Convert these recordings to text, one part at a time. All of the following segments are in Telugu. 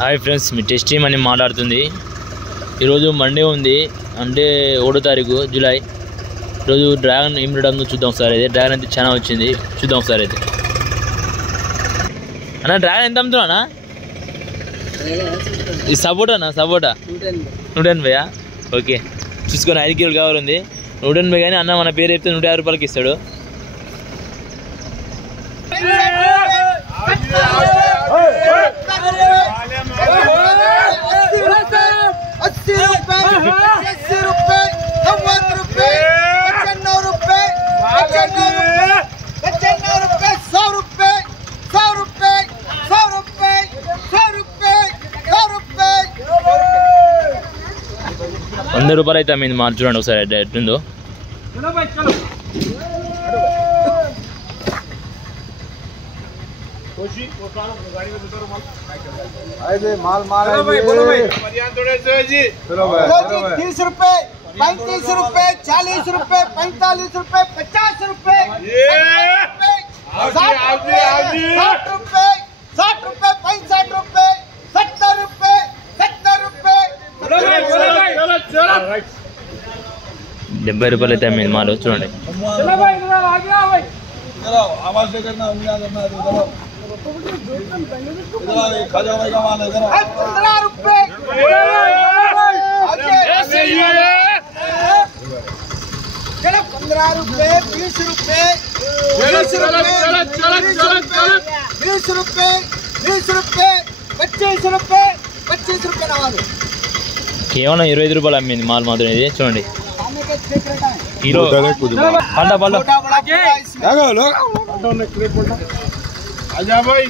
హాయ్ ఫ్రెండ్స్, మీ టెస్ట్ టీమ్ అని మాట్లాడుతుంది. ఈరోజు మండే ఉంది, అంటే 1వ తారీఖు జూలై. ఈరోజు డ్రాగన్ ఏం రేట్ చూద్దాం సార్. అయితే డ్రాగన్ అయితే చాలా వచ్చింది, చూద్దాం సార్. అయితే అన్న డ్రాగన్ ఎంత అమ్ముతున్నా? ఈ సపోటా 180. ఓకే, చూసుకొని 5 కిలోలు కావాలి. 180 కానీ అన్న మన పేరు చెప్తే 150 రూపాయలకి ఇస్తాడు. ₹100 అయితే అమ్మింది మా. చూడండి ఒకసారి ఎట్లుందో. माल माल 30 रुपए, 35 रुपए, 40 रुपए, 45 रुपए, 50 रुपए, 60 रुपए, 60 रुपए, 65 रुपए, 70 रुपए, 70 रुपए, 70 రూపాయలు అయితే అమ్మింది మాలో. చూడండి. आवाज देकर ना 15 रुपए, 15 रुपए, 20 रुपए, 20 रुपए, 20 रुपए, 25 रुपए, 25 रुपए नवाज़ो. కేవలం 25 రూపాయలు అమ్మింది మాల్ మాత్రం. ఇది చూడండి. కిలో పంట आजा भाई.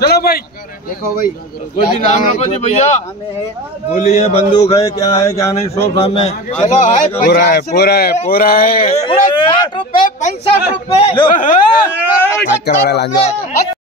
चलो भाई, देखो भाई, कोई नाम ना बजे भैया. बोलिए बंदूक है, क्या है क्या नहीं, सब सामने. चलो पूरा है 60 रुपए, 65 रुपए.